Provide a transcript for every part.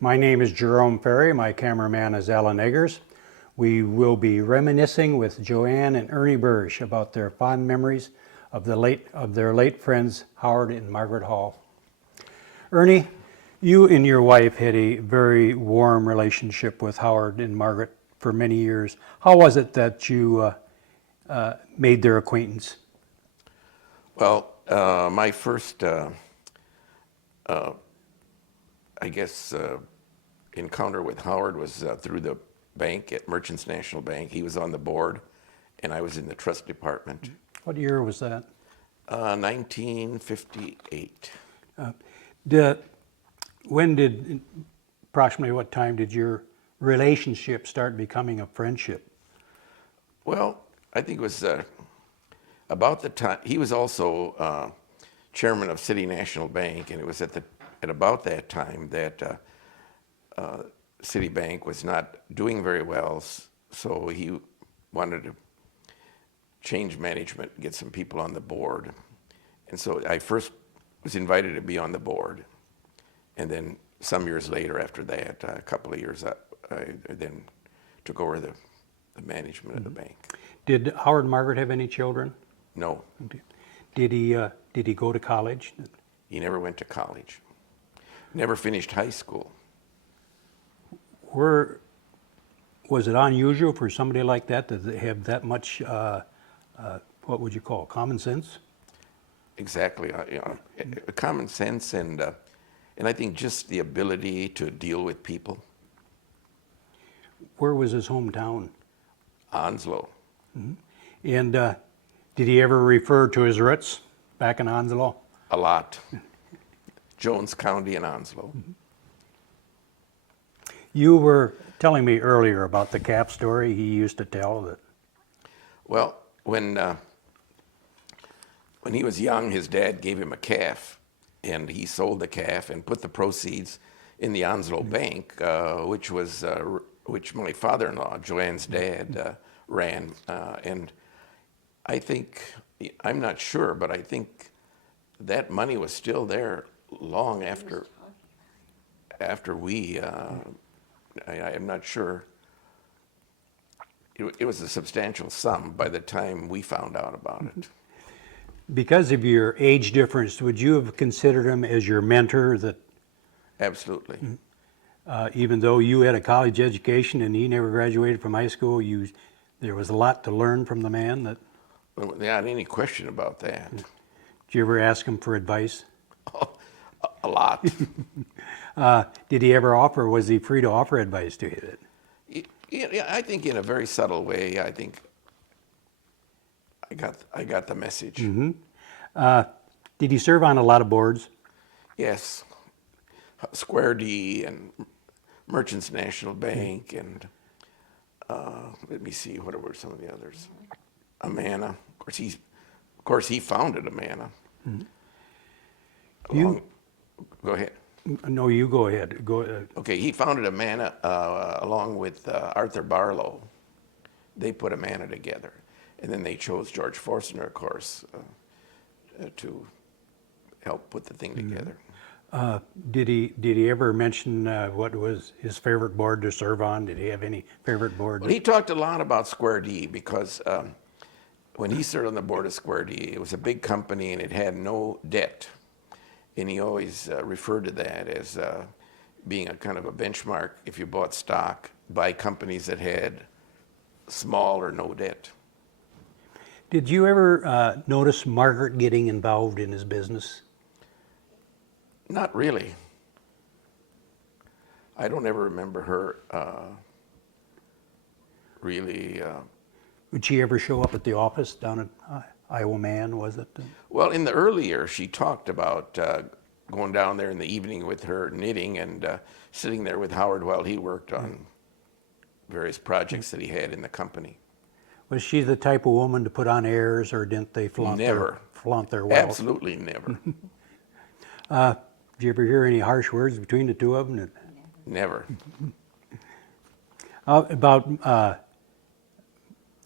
My name is Jerome Ferry. My cameraman is Alan Eggers. We will be reminiscing with Joanne and Ernie Buresh about their fond memories of their late friends Howard and Margaret Hall. Ernie, you and your wife had a very warm relationship with Howard and Margaret for many years. How was it that you made their acquaintance? Well, my first, encounter with Howard was through the bank at Merchants National Bank. He was on the board, and I was in the trust department. What year was that? 1958. Approximately what time did your relationship start becoming a friendship? Well, I think it was about the time, he was also chairman of City National Bank, and it was at about that time that Citibank was not doing very well, so he wanted to change management, get some people on the board. And so I first was invited to be on the board. And then some years later after that, a couple of years, I then took over the management of the bank. Did Howard and Margaret have any children? No. Did he go to college? He never went to college. Never finished high school. Was it unusual for somebody like that to have that much, what would you call, common sense? Exactly. Common sense and I think just the ability to deal with people. Where was his hometown? Onslow. Mm-hmm. And did he ever refer to his roots back in Onslow? A lot. Jones County and Onslow. Mm-hmm. You were telling me earlier about the calf story he used to tell. That. Well, when he was young, his dad gave him a calf, and he sold the calf and put the proceeds in the Onslow Bank, which my father-in-law, Joanne's dad, ran. And I think, I'm not sure, but I think that money was still there long after we. I'm not sure. It was a substantial sum by the time we found out about it. Because of your age difference, would you have considered him as your mentor? Absolutely. Even though you had a college education and he never graduated from high school, there was a lot to learn from the man. Well, not any question about that. Did you ever ask him for advice? A lot. Did he ever offer? Was he free to offer advice to you? Yeah, I think in a very subtle way. I think I got the message. Mm-hmm. Did he serve on a lot of boards? Yes, Square D and Merchants National Bank and let me see, what were some of the others? Amana. Of course, he founded Amana. Mm-hmm. Go ahead. No, you go ahead. Okay, he founded Amana along with Arthur Barlow. They put Amana together. And then they chose George Forstner, of course, to help put the thing together. Did he ever mention what was his favorite board to serve on? Did he have any favorite board? Well, he talked a lot about Square D because when he served on the board of Square D, it was a big company and it had no debt. And he always referred to that as being a kind of a benchmark. If you bought stock, buy companies that had small or no debt. Did you ever notice Margaret getting involved in his business? Not really. I don't ever remember her really. Would she ever show up at the office down at Iowa Man, was it? Well, in the early years, she talked about going down there in the evening with her knitting and sitting there with Howard while he worked on various projects that he had in the company. Was she the type of woman to put on airs, or didn't they flaunt their wealth? Absolutely never. Did you ever hear any harsh words between the two of them? Never. About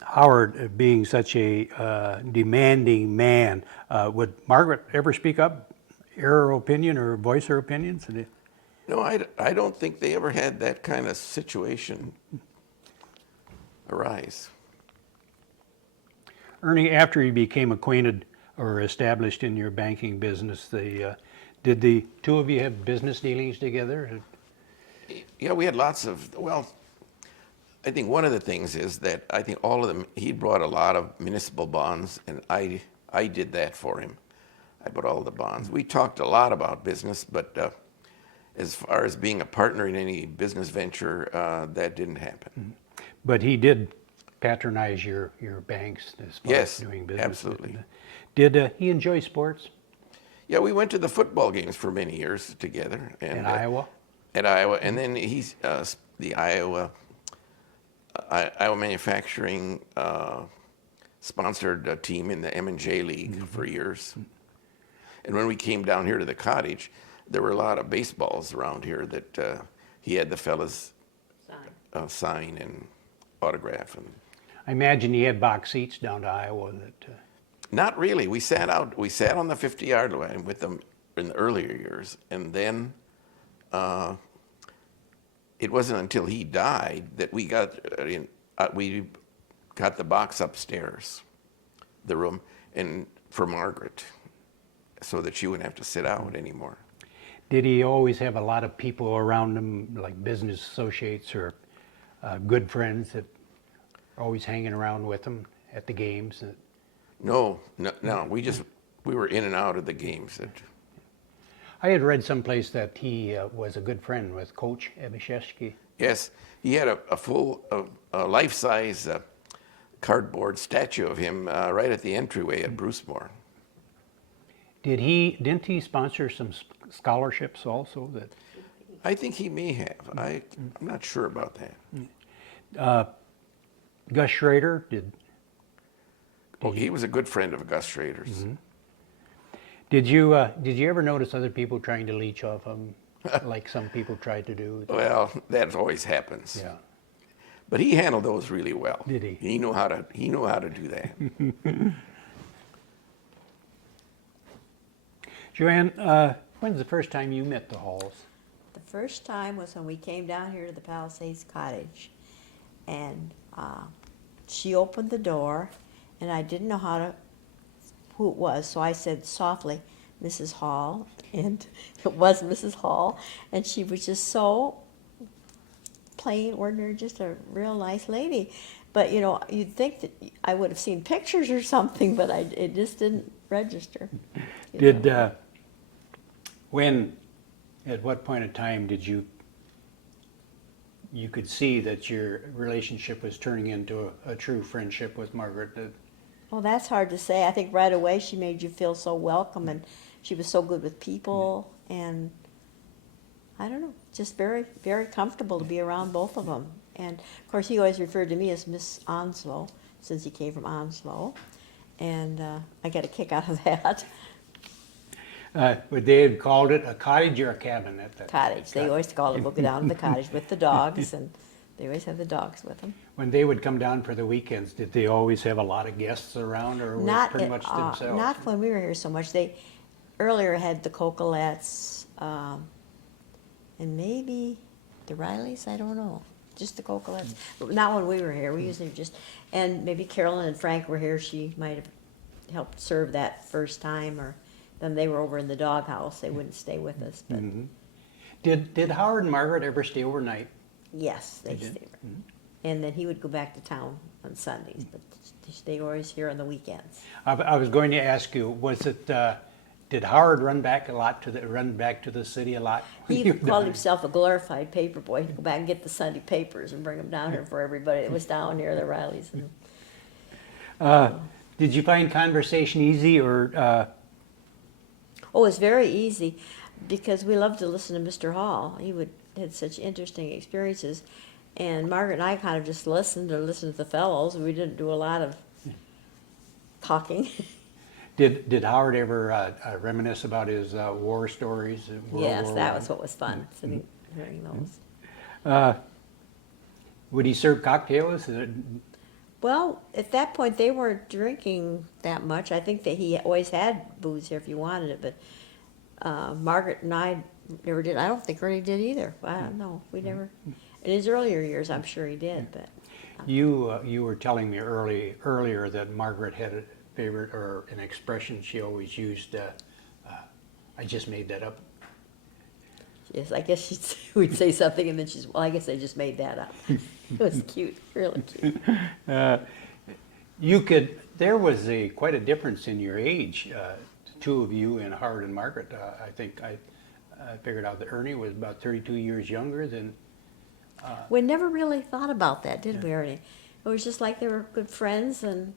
Howard being such a demanding man, would Margaret ever speak up, air her opinion or voice her opinions? No, I don't think they ever had that kind of situation arise. Ernie, after you became acquainted or established in your banking business, did the two of you have business dealings together? Yeah, we had lots of, well, I think one of the things is that I think all of them, he brought a lot of municipal bonds, and I did that for him. I bought all the bonds. We talked a lot about business, but as far as being a partner in any business venture, that didn't happen. But he did patronize your banks as far as Yes, doing business. absolutely. Did he enjoy sports Yeah, we went to the football games for many years together. in Iowa? At Iowa, and then he's the Iowa Manufacturing sponsored a team in the M&J League for years. And when we came down here to the cottage, there were a lot of baseballs around here that he had the fellas sign and autograph. And I imagine he had box seats down to Iowa. not really. We sat on the 50-yard line with them in the earlier years, and then it wasn't until he died that we got the box upstairs, the room, and for Margaret, so that she wouldn't have to sit out anymore. Did he always have a lot of people around him, like business associates or good friends that are always hanging around with him at the games? No. We were in and out of the games. I had read someplace that he was a good friend with Coach Ebashevsky. Yes, he had a full, life-size cardboard statue of him right at the entryway at Brucemore. Didn't he sponsor some scholarships also? I think he may have. I'm not sure about that. Gus Schrader did. He was a good friend of Gus Schrader's. Mm-hmm. Did you ever notice other people trying to leech off him, like some people tried to do? Well, that always happens. Yeah. But he handled those really well. Did he? He knew how to do that. Joanne, when's the first time you met the Halls? The first time was when we came down here to the Palisades Cottage, and she opened the door, and I didn't know who it was, so I said softly, "Mrs. Hall," and it was Mrs. Hall, and she was just so plain, ordinary, just a real nice lady. But you'd think that I would have seen pictures or something, but it just didn't register. At what point in time did you could see that your relationship was turning into a true friendship with Margaret? Well, that's hard to say. I think right away she made you feel so welcome, and she was so good with people, and I don't know, just very, very comfortable to be around both of them. And of course, he always referred to me as Miss Onslow, since he came from Onslow, and I got a kick out of that. But they had called it a cottage or a cabin at that Cottage. They always called it, we'll go down to the cottage with the dogs, and they always have the dogs with them. When they would come down for the weekends, did they always have a lot of guests around, or was it pretty much themselves? Not when we were here so much. They earlier had the Cocolettes, and maybe the Rileys, I don't know. Just the Cocolettes. Not when we were here. We usually and maybe Carolyn and Frank were here. She might have helped serve that first time, or then they were over in the doghouse. They wouldn't stay with us. But Did Howard and Margaret ever stay overnight? yes, they stayed. And then he would go back to town on Sundays, but they were always here on the weekends. I was going to ask you, was it? Did Howard run back to the city a lot? He called himself a glorified paper boy. He'd go back and get the Sunday papers and bring them down here for everybody. It was down near the Rileys. Did you find conversation easy, or? Oh, it's very easy, because we loved to listen to Mr. Hall. He had such interesting experiences, and Margaret and I kind of just listened to the fellows. We didn't do a lot of talking. Did Howard ever reminisce about his war stories? Yes, that was what was fun, sitting hearing those. Would he serve cocktails? Well, at that point, they weren't drinking that much. I think that he always had booze here if you wanted it, but Margaret and I Never did. I don't think Ernie did either. I don't know. We never. In his earlier years, I'm sure he did, but You were telling me earlier that Margaret had a favorite or an expression she always used. I just made that up. yes, I guess we'd say something, and then she's. Well, I guess I just made that up. It was cute, really cute. There was quite a difference in your age, the two of you and Howard and Margaret. I think I figured out that Ernie was about 32 years younger than. We never really thought about that, did we, Ernie? It was just like they were good friends, and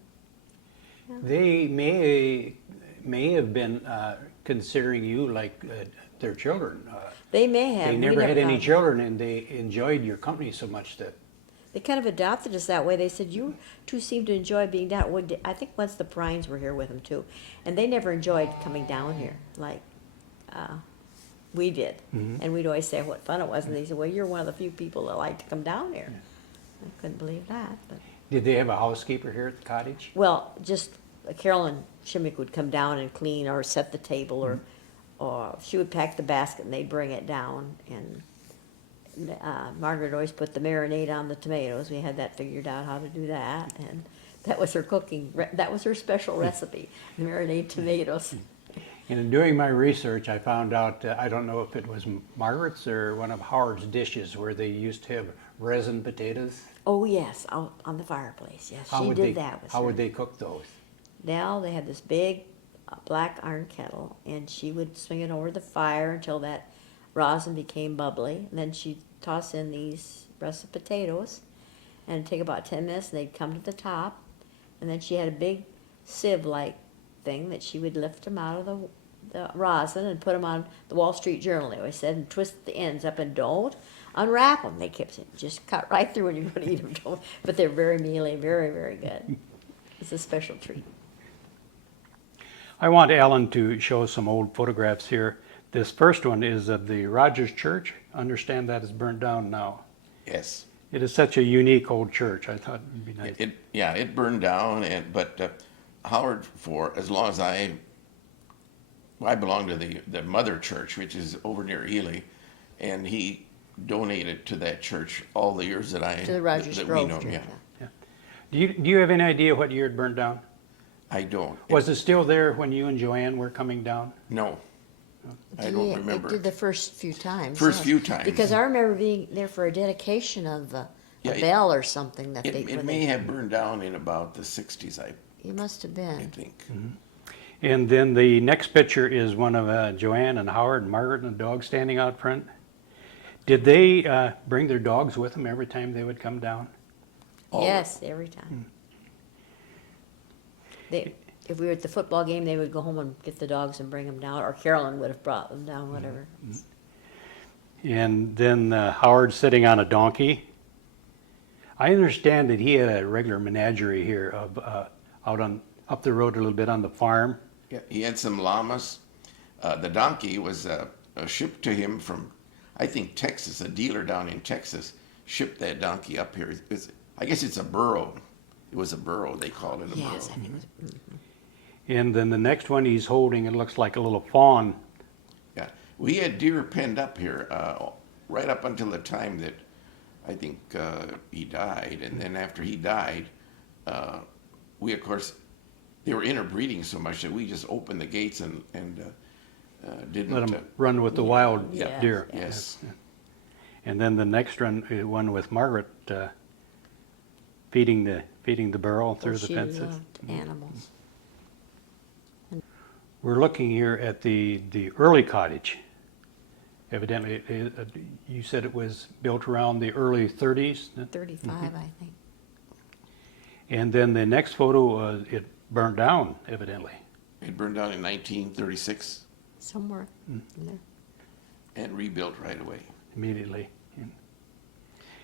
They may have been considering you like their children. they may have. They We never had any thought- children, and they enjoyed your company so much that. They kind of adopted us that way. They said, you two seem to enjoy being down. I think once the Prynes were here with them too. And they never enjoyed coming down here like we did. And we'd always say what fun it was. And they said, well, you're one of the few people that like to come down here. I couldn't believe that. But Did they have a housekeeper here at the cottage? well, just Carolyn Shimmick would come down and clean or set the table or she would pack the basket and they'd bring it down. And Margaret always put the marinade on the tomatoes. We had that figured out how to do that, and that was her cooking. That was her special recipe: the marinade tomatoes. And in doing my research, I found out, I don't know if it was Margaret's or one of Howard's dishes where they used to have resin potatoes. Oh yes, out on the fireplace. Yes, she did that with How her. would they cook those? Now they had this big black iron kettle, and she would swing it over the fire until that rosin became bubbly, and then she'd toss in these russet potatoes, and it'd take about 10 minutes, and they'd come to the top, and then she had a big sieve-like thing that she would lift them out of the rosin and put them on the Wall Street Journal, they always said, and twist the ends up, and don't unwrap them. They kept saying, just cut right through when you're going to eat them. Don't. But they're very mealy, very, very good. It's a special treat. I want Alan to show some old photographs here. This first one is of the Rogers Church. Understand that is burned down now. Yes. It is such a unique old church. I thought it'd be nice. It burned down, but Howard, for as long as I belong to the mother church, which is over near Ely, and he donated to that church all the years that To the Rogers that Grove we know him. Church. Yeah. Do you have any idea what year it burned down? I don't. Was it still there when you and Joanne were coming down? No. I don't Yeah, remember. It did the first few times. First yes. few times. Because I remember being there for a dedication of a Yeah, bell or something that It when may have burned down in about the 60s, You must have I been. think. And then the next picture is one of Joanne and Howard and Margaret and the dog standing out front. Did they bring their dogs with them every time they would come down? All- Yes, every time. If we were at the football game, they would go home and get the dogs and bring them down, or Carolyn would have brought them down, whatever. And then Howard sitting on a donkey. I understand that he had a regular menagerie here of, up the road a little bit on the farm. Yeah, he had some llamas. The donkey was shipped to him from, I think, Texas. A dealer down in Texas shipped that donkey up here. I guess it's a burro. It was a burro. They called it a Yes, I burro. think it was. And then the next one he's holding, it looks like a little fawn. Yeah, we had deer penned up here right up until the time that I think he died, and then after he died, we of course they were interbreeding so much that we just opened the gates and didn't Let him run with the wild Yeah. deer. Yes. And then the next one with Margaret feeding the burro through the She fences. loved animals. We're looking here at the early cottage. Evidently, you said it was built around the early 30s. 35, I think. And then the next photo, it burned down, evidently. It burned down in 1936 Somewhere in there. and rebuilt right away. Immediately.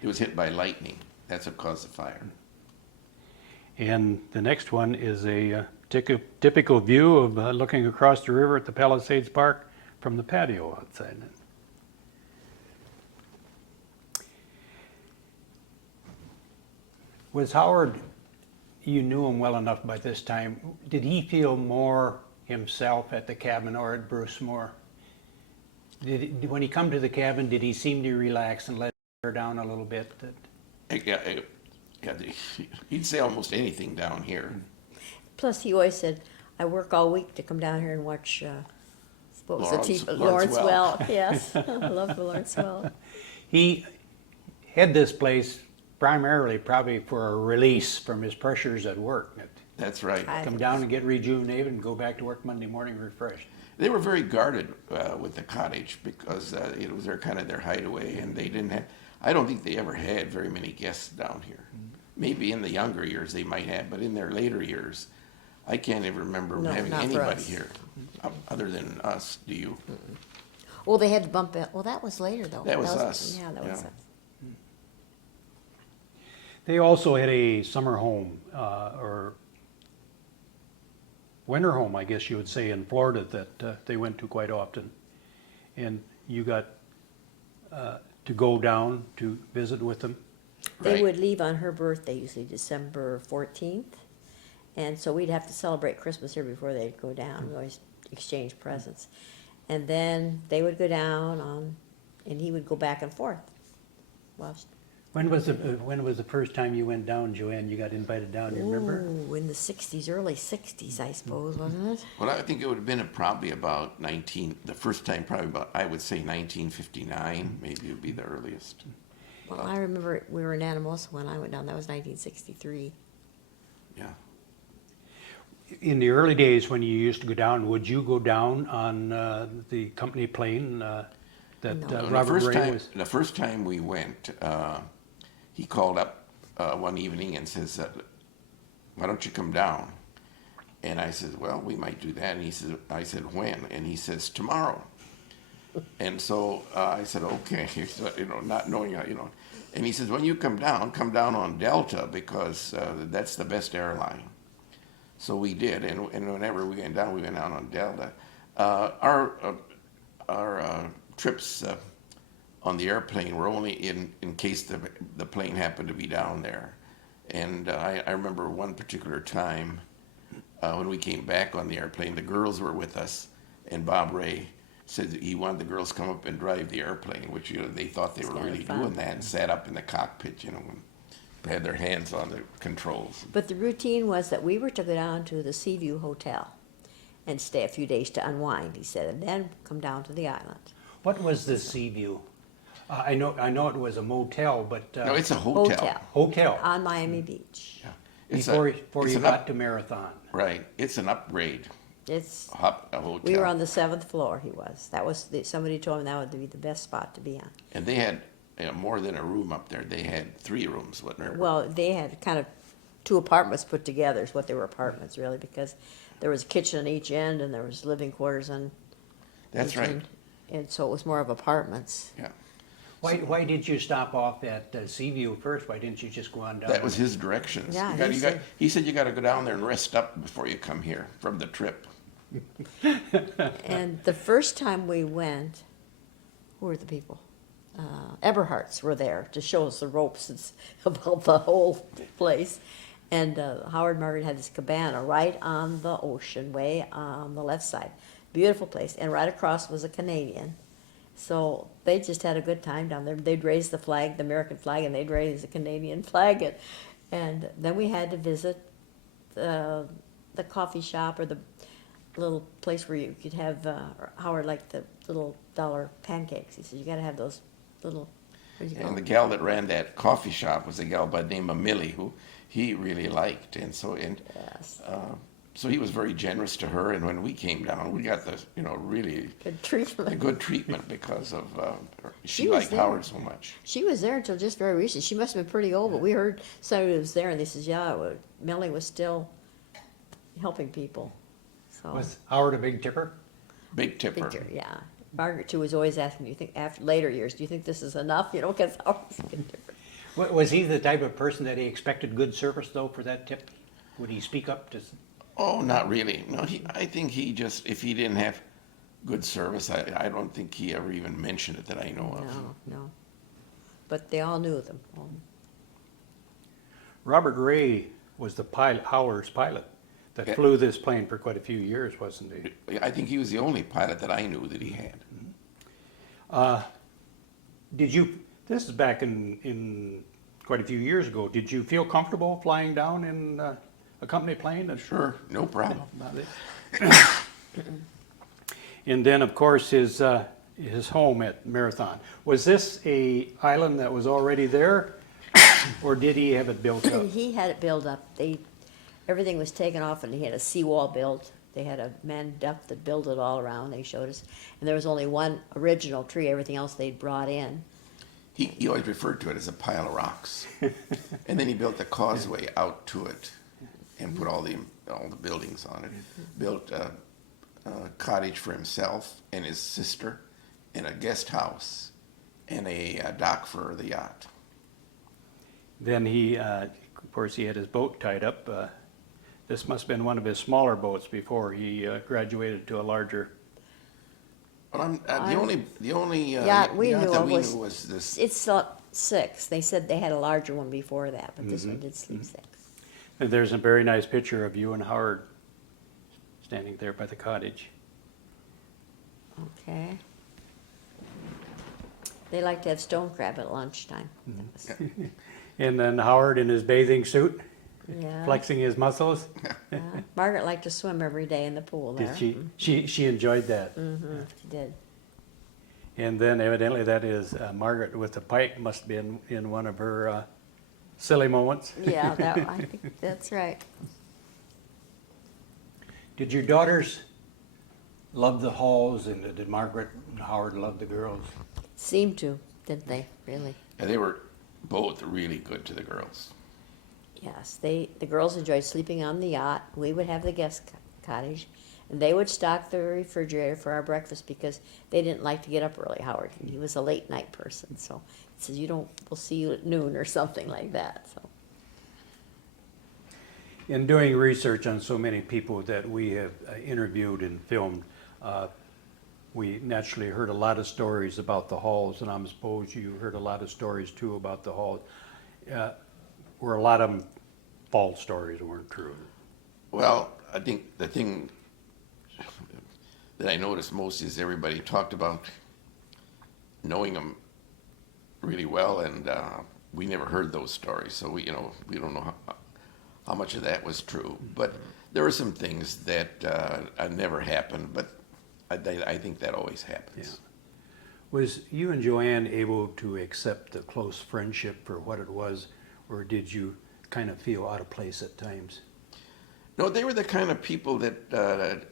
It was hit by lightning. That's what caused the fire. And the next one is a typical view of looking across the river at the Palisades Park from the patio outside. Was Howard, you knew him well enough by this time, did he feel more himself at the cabin or at Bruce more? When he come to the cabin, did he seem to relax and let her down a little bit? Yeah, he'd say almost anything down here. Plus, he always said, I work all week to come down here and watch, what was Lawrence- the TV? Lawrence Welk. Yes, I love Lawrence Welk. He had this place primarily probably for a release from his pressures at work. That's right. Come down and get rejuvenated and go back to work Monday morning refreshed. They were very guarded with the cottage because it was kind of their hideaway, and they didn't have. I don't think they ever had very many guests down here. Maybe in the younger years they might have, but in their later years, I can't even remember No, having not for anybody us. here other than us. Do you? Well, they had to bump it. Well, that was later, though. That was us. Yeah, that was Yeah. us. They also had a summer home or winter home, I guess you would say, in Florida that they went to quite often. And you got to go down to visit with them. They Right. would leave on her birthday, usually December 14th. And so we'd have to celebrate Christmas here before they'd go down. We always exchange presents. And then they would go down and he would go back and forth. Well, When was the first time you went down, Joanne? You got invited down, you remember? ooh, in the 60s, early 60s, I suppose, wasn't it? Well, I think it would have been probably about the first time probably about, I would say 1959, maybe it would be the earliest. Well, I remember we were in Anamosa when I went down. That was 1963. Yeah. In the early days when you used to go down, would you go down on the company plane that No. Robert Ray was? The first time we went, he called up one evening and says, why don't you come down? And I said, well, we might do that. And I said, when? And he says, tomorrow. And so I said, okay, so, not knowing, And he says, when you come down on Delta because that's the best airline. So we did, and whenever we went down on Delta. Our trips on the airplane were only in case the plane happened to be down there. And I remember one particular time when we came back on the airplane, the girls were with us, and Bob Ray said that he wanted the girls to come up and drive the airplane, which they thought they were kinda really fun. doing that, and sat up in the cockpit, and had their hands on the controls. But the routine was that we were to go down to the Seaview Hotel and stay a few days to unwind, he said, and then come down to the island. What was the Seaview? I know it was a motel, but No, it's a hotel. hotel On Miami Beach. Yeah. It's before it's you an got to Marathon. Right. It's an upgrade. It's, A hotel. we were on the 7th floor, he was. That was, somebody told him that would be the best spot to be on. And they had more than a room up there. They had 3 rooms, wasn't there? Well, they had kind of 2 apartments put together is what they were apartments really, because there was a kitchen on each end and there was living quarters on That's each right. end. And so it was more of apartments. Yeah. Why did you stop off at Seaview first? Why didn't you just go on down? That was his directions. Yeah, He said you got to go down there and rest up before you come here from the trip. And the first time we went, who were the people? Eberhardts were there to show us the ropes about the whole place. And Howard Margaret had this cabana right on the ocean, way on the left side. Beautiful place. And right across was a Canadian. So they just had a good time down there. They'd raise the flag, the American flag, and they'd raise the Canadian flag. And then we had to visit the coffee shop or the little place where you could have, Howard liked the little dollar pancakes. He said, you gotta have those little, what do you call And the them? gal that ran that coffee shop was a gal by the name of Millie, who he really liked. And so Yes, so he was very generous to her. And when we came down, we got the really good treatment. good treatment because of she She was liked there. Howard so much. She was there until just very recent. She must have been pretty old, but we heard somebody was there and they says, yeah, Melanie was still helping people. So, Was Howard a big tipper? Big tipper. picture, yeah. Margaret too was always asking, do you think after later years, do you think this is enough? Because Howard was a good tipper. Was he the type of person that he expected good service though for that tip? Would he speak up to? Oh, not really. No, I think he just, if he didn't have good service, I don't think he ever even mentioned it that I know of. No. But they all knew them. Robert Ray was the pilot, Howard's pilot, that Yeah. flew this plane for quite a few years, wasn't he? I think he was the only pilot that I knew that he had. Did you, this is back in quite a few years ago, did you feel comfortable flying down in a company plane? Sure, no problem. And then, of course, his home at Marathon. Was this a island that was already there, or did he have it built up? He had it built up. Everything was taken off, and he had a seawall built. They had a man duck that built it all around. They showed us, and there was only one original tree. Everything else they'd brought in. He always referred to it as a pile of rocks. And then he built the causeway out to it and put all the buildings on it. Built a cottage for himself and his sister, and a guest house, and a dock for the yacht. Then he, of course, he had his boat tied up. This must have been one of his smaller boats before he graduated to a larger. Well, the only Yacht we yacht knew that of we was, knew was this. it slept six. They said they had a larger one before that, but this one did sleep six. And there's a very nice picture of you and Howard standing there by the cottage. Okay. They like to have stone crab at lunchtime. And then Howard in his bathing suit, Yeah. flexing his muscles. Yeah. Margaret liked to swim every day in the pool there. Did she? She enjoyed that. Mm-hmm. She did. And then evidently that is Margaret with the pipe must have been in one of her silly moments. Yeah, I think that's right. Did your daughters love the halls, and did Margaret and Howard love the girls? Seemed to, didn't they? Really? And they were both really good to the girls. Yes. The girls enjoyed sleeping on the yacht. We would have the guest cottage, and they would stock the refrigerator for our breakfast because they didn't like to get up early. Howard, he was a late night person, so he says, we'll see you at noon or something like that. So. In doing research on so many people that we have interviewed and filmed, we naturally heard a lot of stories about the halls, and I suppose you heard a lot of stories too about the halls. Were a lot of them false stories, weren't true? Well, I think the thing that I noticed most is everybody talked about knowing them really well, and we never heard those stories, so we don't know how much of that was true. But there were some things that never happened, but I think that always happens. Yeah. Was you and Joanne able to accept the close friendship for what it was, or did you kind of feel out of place at times? No, they were the kind of people that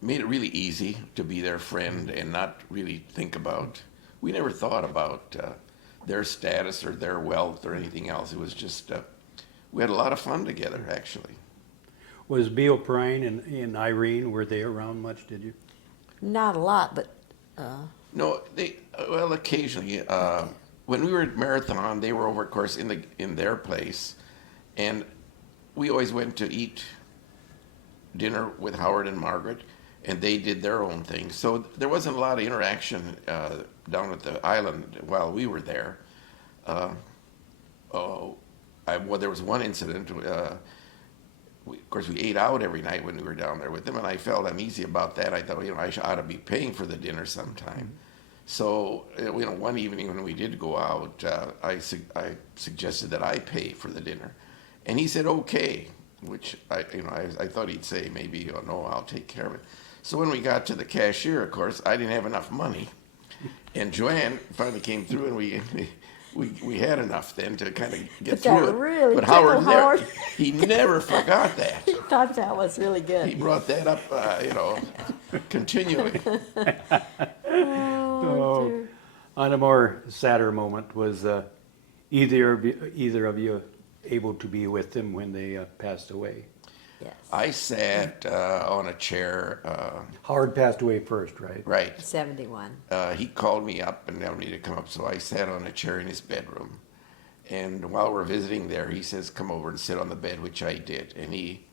made it really easy to be their friend and not really think about. We never thought about their status or their wealth or anything else. It was just we had a lot of fun together, actually. Was Beale Prine and Irene, were they around much, did you? Not a lot, but No, well, occasionally. When we were at Marathon, they were over, of course, in their place, and we always went to eat dinner with Howard and Margaret, and they did their own thing. So there wasn't a lot of interaction down at the island while we were there. There was one incident. Of course, we ate out every night when we were down there with them, and I felt uneasy about that. I thought, I ought to be paying for the dinner sometime. So, one evening when we did go out, I suggested that I pay for the dinner, and he said okay, which I thought he'd say maybe, oh no, I'll take care of it. So when we got to the cashier, of course, I didn't have enough money, and Joanne finally came through, and we had enough then to kind of get But through that it. really But tickled Howard. he never forgot that. I thought that was really He good. brought that up, continually. Oh, on a more sadder moment, was either of you able to be with them when they passed away? Yes. I sat on a chair. Howard passed away first, right? Right. 71. He called me up and wanted me to come up, so I sat on a chair in his bedroom. And while we're visiting there, he says, "Come over and sit on the bed," which I did. And he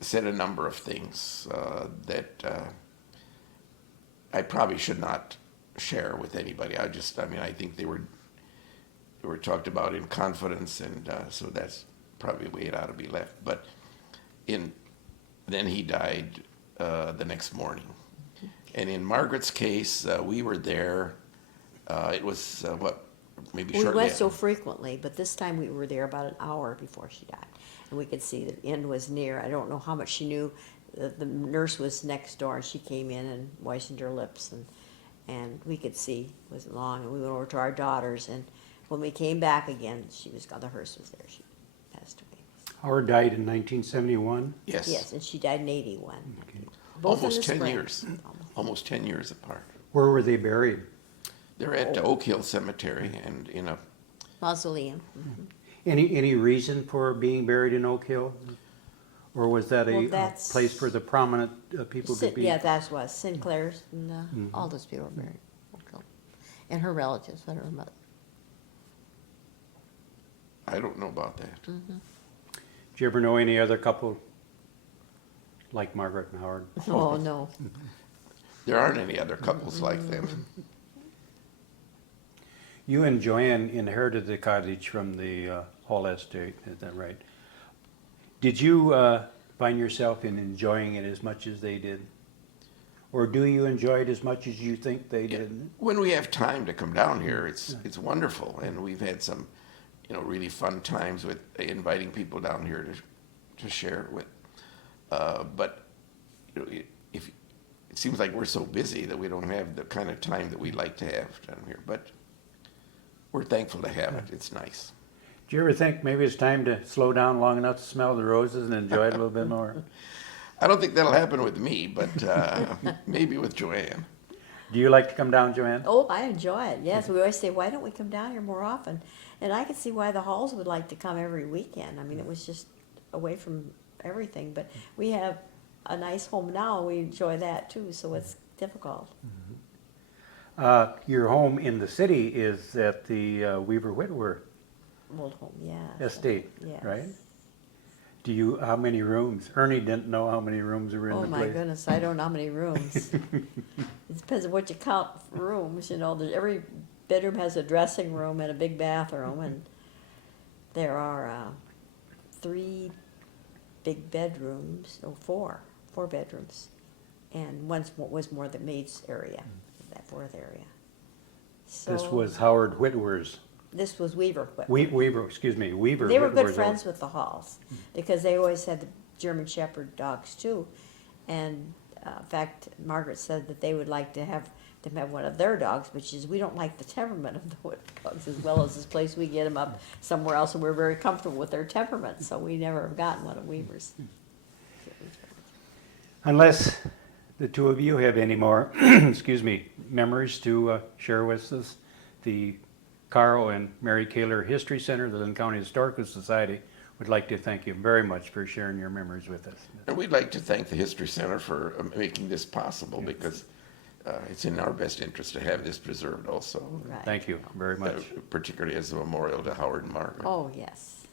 said a number of things that I probably should not share with anybody. I think they were talked about in confidence, and so that's probably the way it ought to be left. But then he died the next morning. And in Margaret's case, we were there. It was maybe We shortly. went so frequently, but this time we were there about an hour before she died. And we could see the end was near. I don't know how much she knew. The nurse was next door, and she came in and moistened her lips, and we could see it wasn't long. And we went over to our daughters, and when we came back again, she was gone. The hearse was there. She passed away. Howard died in 1971. Yes. Yes, and she died in 81. Both in Almost the 10 spring. years. Almost 10 years apart. Where were they buried? They're at Oak Hill Cemetery and in a Mausoleum. Any reason for being buried in Oak Hill? Or was that Well, a that's- place for the prominent people to be? Yeah, that was Sinclair's, and all those people were buried. And her relatives, but her mother. I don't know about that. Did you ever know any other couple like Margaret and Howard? Oh, no. There aren't any other couples like them. You and Joanne inherited the cottage from the Hall estate, is that right? Did you find yourself in enjoying it as much as they did? Or do you enjoy it as much as you think they did? When we have time to come down here, it's wonderful, and we've had some, really fun times with inviting people down here to share it with. But if it seems like we're so busy that we don't have the kind of time that we'd like to have down here. But we're thankful to have it. It's nice. Do you ever think maybe it's time to slow down long enough to smell the roses and enjoy it a little bit more? I don't think that'll happen with me, but maybe with Joanne. Do you like to come down, Joanne? Oh, I enjoy it. Yes, we always say, why don't we come down here more often? And I can see why the Halls would like to come every weekend. I mean, it was just away from everything. But we have a nice home now, and we enjoy that too, so it's difficult. Your home in the city is at the Weaver Whitworth Old home, yeah. estate, Yes. right? How many rooms? Ernie didn't know how many rooms were in Oh the my place. goodness, I don't know how many rooms. It depends on what you count for rooms, every bedroom has a dressing room and a big bathroom, and there are 3 big bedrooms, four bedrooms, and one was more the maid's area, that 4th area. So This was Howard Whitworth's. this was Weaver. Weaver They were good Whitworth's friends with the Halls because they always had the German Shepherd dogs too, and in fact, Margaret said that they would like to have them have one of their dogs, but she says we don't like the temperament of the wood dogs as well as this place. We get them up somewhere else, and we're very comfortable with their temperament, so we never have gotten one of Weaver's. Unless the two of you have any more, memories to share with us, the Carl and Mary Kaler History Center, the Linn County Historical Society, would like to thank you very much for sharing your memories with us. And we'd like to thank the History Center for making this possible because it's in our best interest to have this preserved also, Right. Thank you very much. particularly as a memorial to Howard and Margaret. Oh yes.